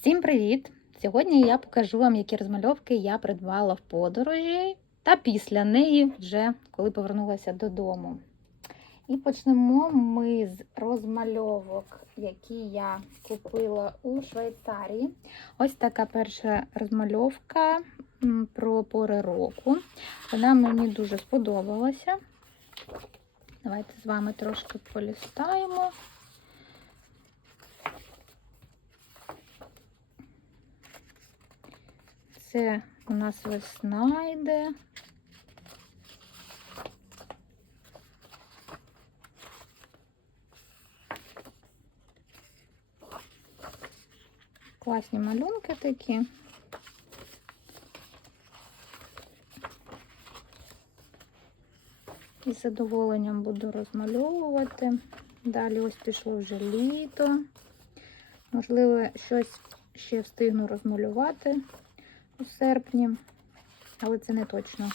Всім привіт! Сьогодні я покажу вам, які розмальовки я придбала в подорожі та після неї, вже коли повернулася додому. І почнемо ми з розмальовок, які я купила у Швейцарії. Ось така перша розмальовка про пори року. Вона мені дуже сподобалася. Давайте з вами трошки полістаємо. Це у нас весна йде. Класні малюнки такі. І з задоволенням буду розмальовувати. Далі ось пішло вже літо. Можливо, щось ще встигну розмалювати у серпні, але це не точно.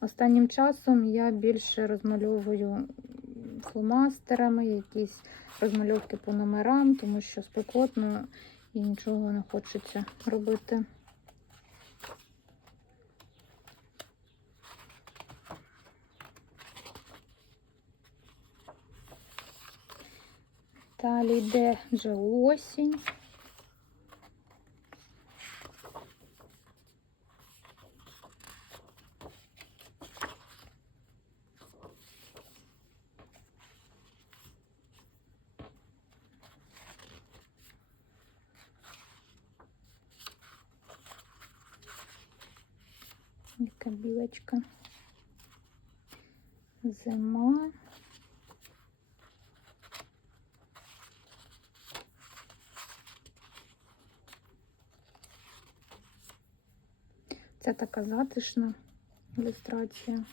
Останнім часом я більше розмальовую фломастерами, якісь розмальовки по номерам, тому що спекотно і нічого не хочеться робити. Далі йде вже осінь. білочка. Зима. Це така затишна ілюстрація.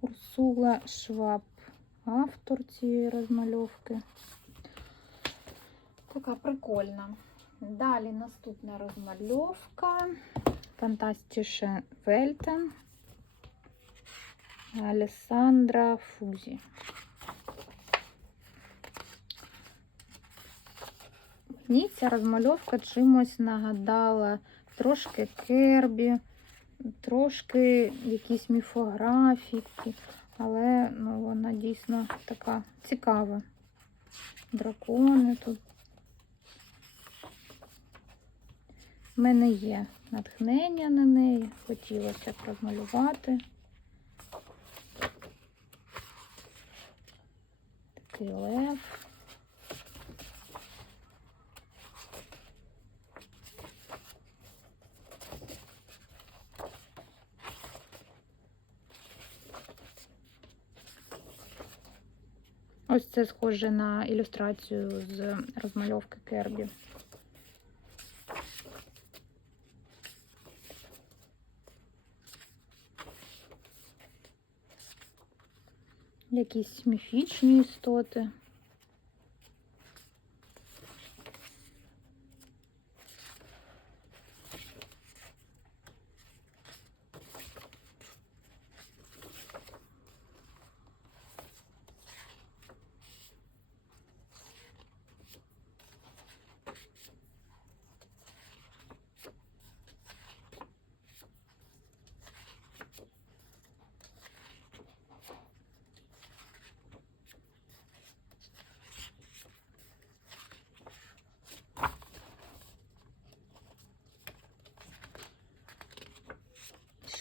Урсула Шваб, Автор цієї розмальовки. Така прикольна. Далі наступна розмальовка. Фантастіше Вельтен. Алесандра Фузі. Мені ця розмальовка чимось нагадала трошки кербі, трошки якісь міфографіки, але ну, вона дійсно така цікава. Дракони тут. У мене є натхнення на неї, хотілося б розмалювати. Такий лев. Ось це схоже на ілюстрацію з розмальовки Кербі. Якісь міфічні істоти.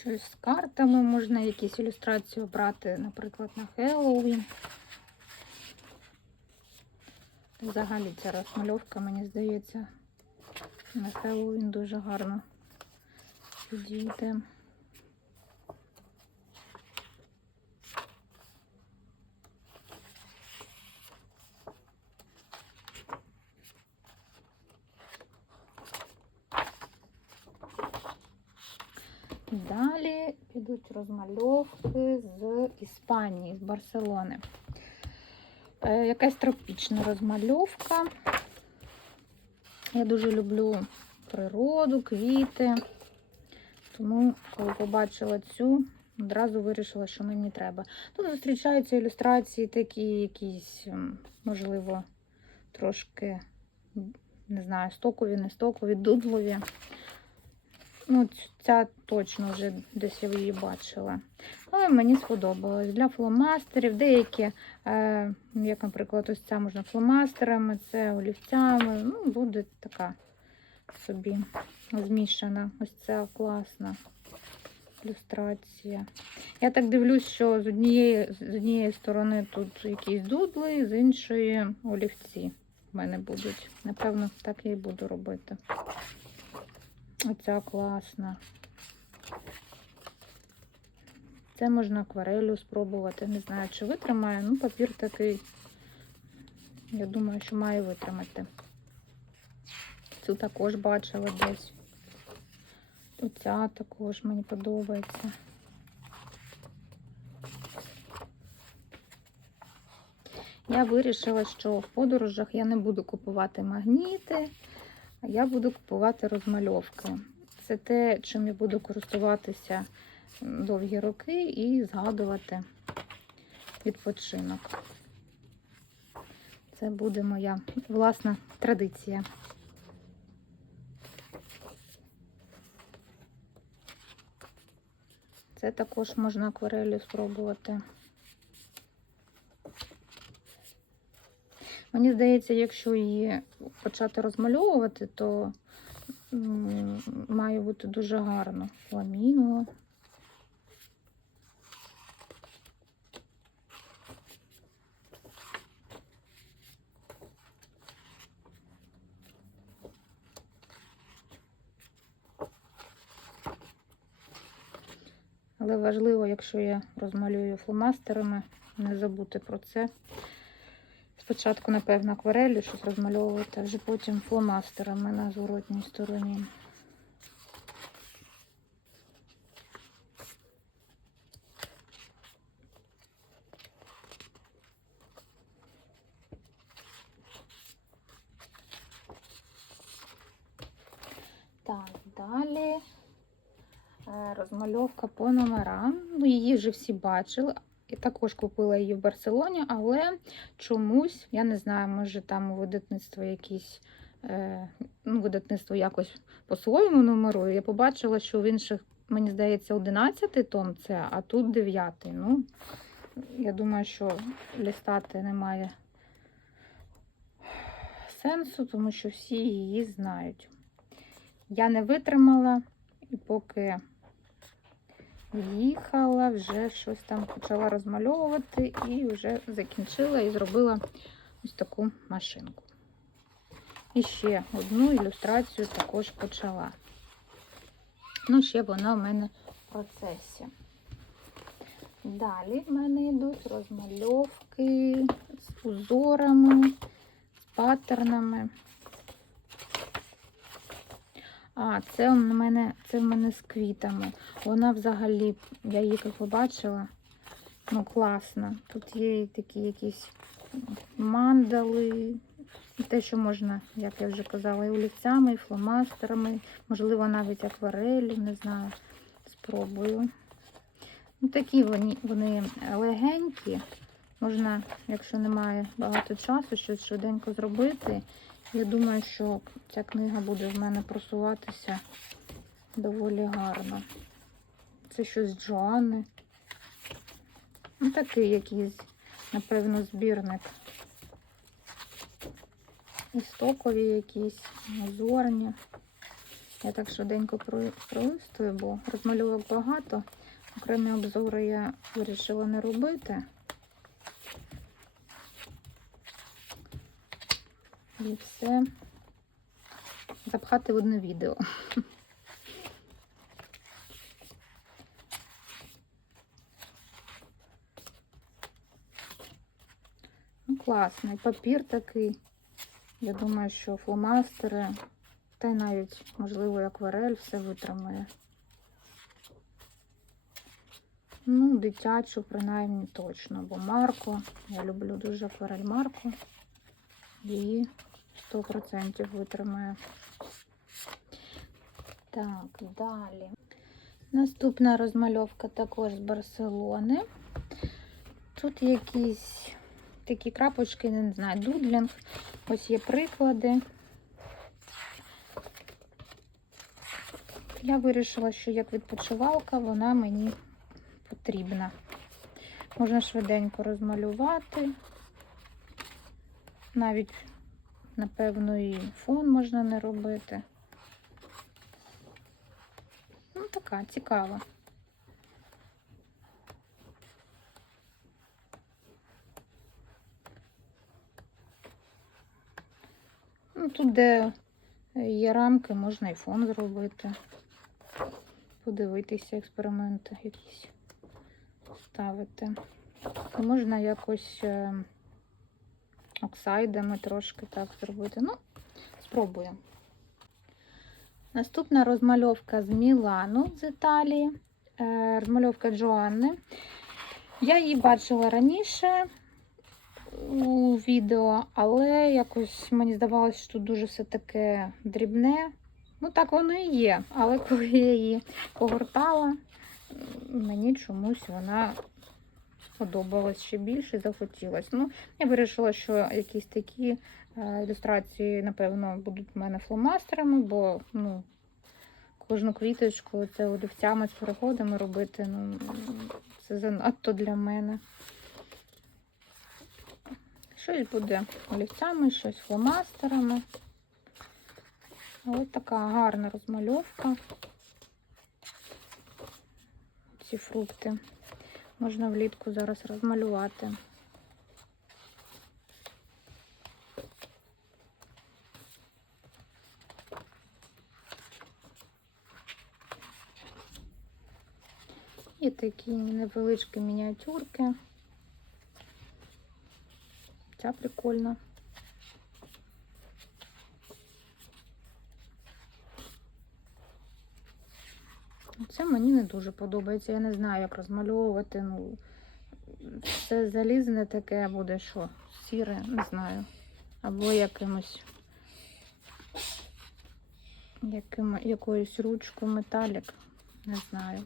Щось з картами можна якісь ілюстрації обрати, наприклад, на Хеллоуін. Взагалі ця розмальовка, мені здається, на Хеллоуін дуже гарно підійде. Далі підуть розмальовки з Іспанії, з Барселони. Е, якась тропічна розмальовка. Я дуже люблю природу, квіти. Тому, коли побачила цю, одразу вирішила, що мені треба. Тут зустрічаються ілюстрації такі якісь, можливо, трошки, не знаю, стокові, не стокові, дудлові. Ну, ця точно вже десь я її бачила. Але мені сподобалось. Для фломастерів деякі, е, як, наприклад, ось ця можна фломастерами, це олівцями. Ну, буде така собі змішана. Ось ця класна ілюстрація. Я так дивлюсь, що з однієї, з однієї сторони тут якісь дудли, з іншої олівці в мене будуть. Напевно, так я і буду робити. Оця класна. Це можна акварелю спробувати. Не знаю, чи витримає. Ну, папір такий, я думаю, що має витримати. Цю також бачила десь. Оця також мені подобається. Я вирішила, що в подорожах я не буду купувати магніти, я буду купувати розмальовки. Це те, чим я буду користуватися довгі роки і згадувати відпочинок. Це буде моя власна традиція. Це також можна акварелью спробувати. Мені здається, якщо її почати розмальовувати, то має бути дуже гарно. Фламінго. Але важливо, якщо я розмалюю фломастерами, не забути про це. Спочатку, напевно, акварелью щось розмальовувати, а вже потім фломастерами на зворотній стороні. Так, далі е, розмальовка по номерам. Ну, її вже всі бачили. І також купила її в Барселоні, але чомусь, я не знаю, може там видатництво якісь, е, ну, видатництво якось по-своєму нумерує. Я побачила, що в інших, мені здається, 11 том це, а тут 9. Ну, я думаю, що лістати немає сенсу, тому що всі її знають. Я не витримала, і поки їхала, вже щось там почала розмальовувати і вже закінчила і зробила ось таку машинку. І ще одну ілюстрацію також почала. Ну, ще вона в мене в процесі. Далі в мене йдуть розмальовки з узорами, з паттернами. А, це в мене, це в мене з квітами. Вона взагалі, я її як побачила, ну класна. Тут є такі якісь мандали, те, що можна, як я вже казала, і олівцями, і фломастерами, можливо, навіть акварелью, не знаю, спробую. Ну, такі вони, вони легенькі. Можна, якщо немає багато часу, щось швиденько зробити. Я думаю, що ця книга буде в мене просуватися доволі гарно. Це щось Джоанни. Ну, такий якийсь, напевно, збірник. І стокові якісь, узорні. Я так швиденько пролистую, бо розмальовок багато. Окремі обзори я вирішила не робити. І все запхати в одне відео. Ну, класний папір такий. Я думаю, що фломастери, та й навіть, можливо, і акварель все витримає. Ну, дитячу, принаймні, точно, бо Марко, я люблю дуже акварель Марко. Її 100% витримає. Так, далі. Наступна розмальовка також з Барселони. Тут якісь такі крапочки, не знаю, дудлінг. Ось є приклади. Я вирішила, що як відпочивалка вона мені потрібна. Можна швиденько розмалювати. Навіть, напевно, і фон можна не робити. Ну, така цікава. Ну, тут, де є рамки, можна і фон зробити. Подивитися, експерименти якісь ставити. Можна якось е, оксайдами трошки так зробити. Ну, спробуємо. Наступна розмальовка з Мілану з Італії. Е, Розмальовка Джоанни. Я її бачила раніше у відео, але якось мені здавалося, що тут дуже все таке дрібне. Ну, так воно і є. Але коли я її погортала, мені чомусь вона сподобалась ще більше, захотілося. Ну, я вирішила, що якісь такі е, ілюстрації, напевно, будуть в мене фломастерами, бо ну, кожну квіточку це олівцями з переходами робити. Ну, це занадто для мене. Щось буде олівцями, щось фломастерами. Ось така гарна розмальовка. Ці фрукти можна влітку зараз розмалювати. І такі невеличкі мініатюрки. Ця прикольна. Це мені не дуже подобається. Я не знаю, як розмальовувати. Ну, це залізне таке буде що? Сіре, не знаю. Або якимось яким, якоюсь ручкою металік. Не знаю.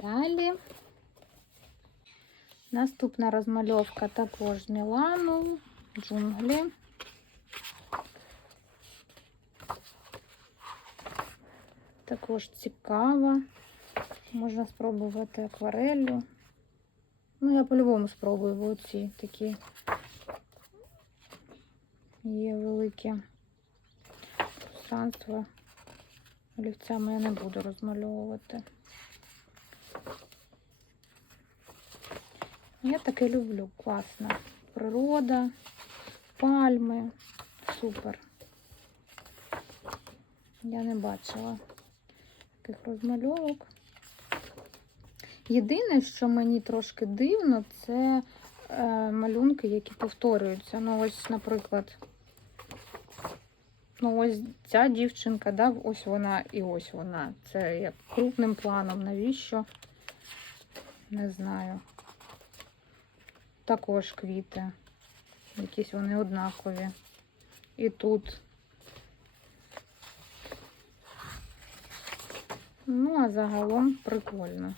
Далі. Наступна розмальовка також з Мілану, джунглі. Також цікава. Можна спробувати аквареллю. Ну, я по-любому спробую, бо ці такі є великі пространства. Олівцями я не буду розмальовувати. Я таке люблю. Класно. Природа, пальми. Супер. Я не бачила таких розмальовок. Єдине, що мені трошки дивно, це е, малюнки, які повторюються. Ну, ось, наприклад, ну, ось ця дівчинка, да, ось вона і ось вона. Це як крупним планом. Навіщо? Не знаю. Також квіти. Якісь вони однакові. І тут. Ну, а загалом прикольно.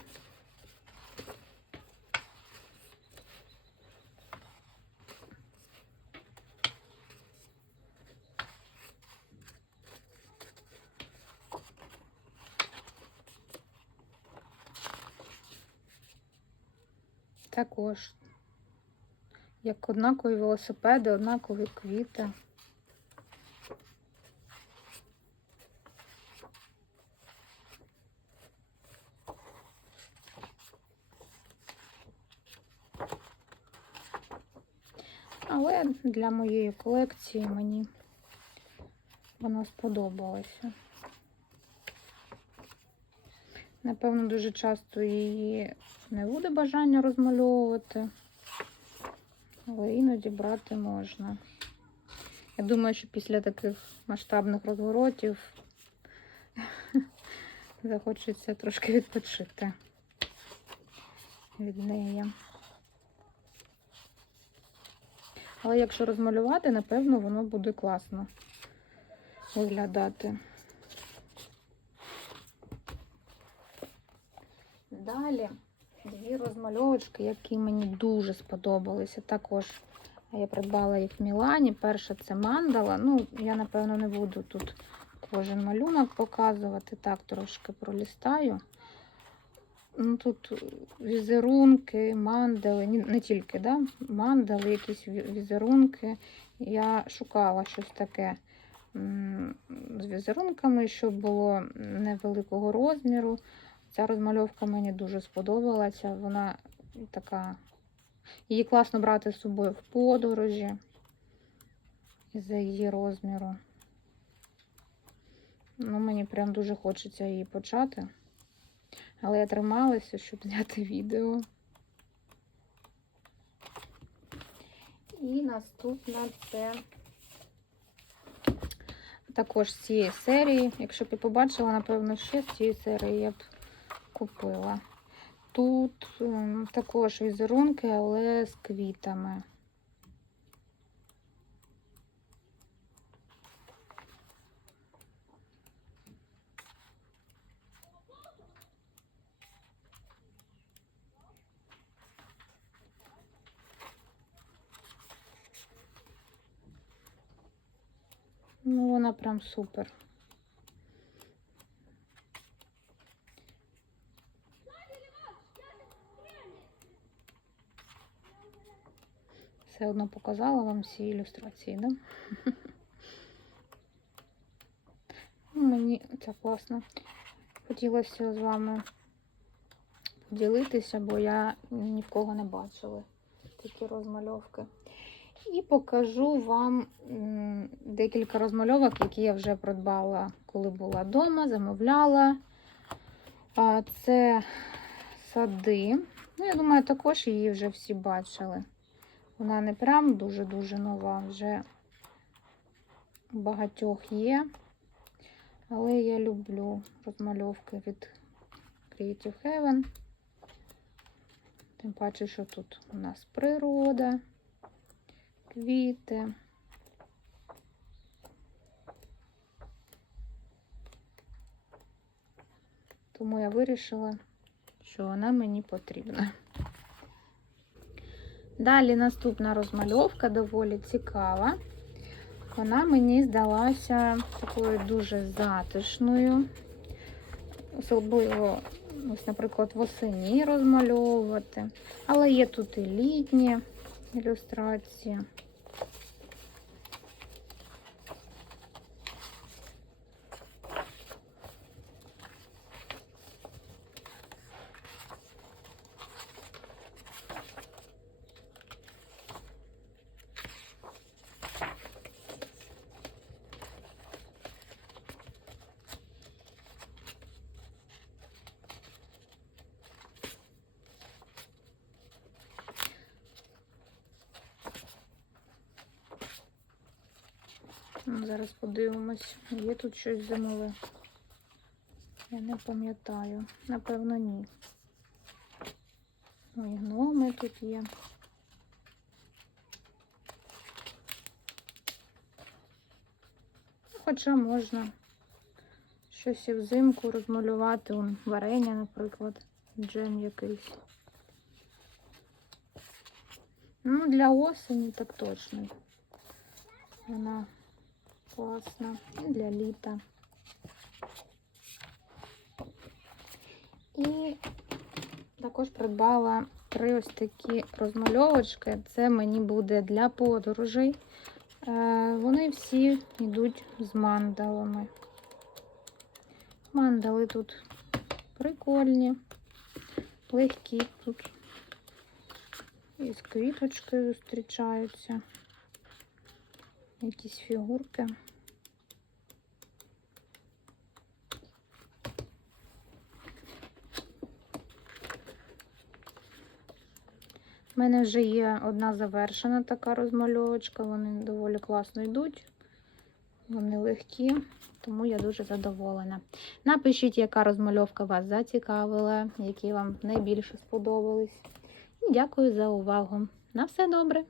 Також як однакові велосипеди, однакові квіти. Але для моєї колекції мені воно сподобалося. Напевно, дуже часто її не буде бажання розмальовувати, але іноді брати можна. Я думаю, що після таких масштабних розворотів захочеться трошки відпочити від неї. Але якщо розмалювати, напевно, воно буде класно виглядати. Далі розмальовочки, які мені дуже сподобалися. Також я придбала їх в Мілані. Перша це мандала. Ну, я, напевно, не буду тут кожен малюнок показувати. Так, трошки пролістаю. Ну, Тут візерунки, мандали, не тільки, да? мандали, якісь візерунки. Я шукала щось таке з візерунками, щоб було невеликого розміру. Ця розмальовка мені дуже сподобалася. Вона така. Її класно брати з собою в подорожі із-за її розміру. Ну, мені прям дуже хочеться її почати. Але я трималася, щоб зняти відео. І наступна це також з цієї серії. Якщо б я побачила, напевно, ще з цієї серії я б купила. Тут ем, також візерунки, але з квітами. Ну, вона прям супер. Все одно показала вам всі ілюстрації, да? Ну, Мені це класно. Хотілося з вами поділитися, бо я ні в кого не бачила такі розмальовки. І покажу вам декілька розмальовок, які я вже придбала, коли була вдома, замовляла. Це сади. Ну, я думаю, також її вже всі бачили. Вона не прям дуже-дуже нова, вже багатьох є. Але я люблю розмальовки від Creative Heaven. Тим паче, що тут у нас природа, квіти. Тому я вирішила, що вона мені потрібна. Далі наступна розмальовка доволі цікава. Вона мені здалася такою дуже затишною. Особливо, ось, наприклад, восені розмальовувати. Але є тут і літні ілюстрації. Ну, Зараз подивимось, є тут щось зимове. Я не пам'ятаю. Напевно, ні. Ой, гноми тут є. Хоча можна щось і взимку розмалювати, Вон, варення, наприклад, джем якийсь. Ну, для осені так точно. Вона класна. І для літа. І також придбала три ось такі розмальовочки. Це мені буде для подорожей. Е, Вони всі йдуть з мандалами. Мандали тут прикольні, легкі тут. І з квіточкою зустрічаються. Якісь фігурки. У мене вже є одна завершена така розмальовочка, вони доволі класно йдуть, вони легкі. тому я дуже задоволена. Напишіть, яка розмальовка вас зацікавила, які вам найбільше сподобались. І дякую за увагу. На все добре!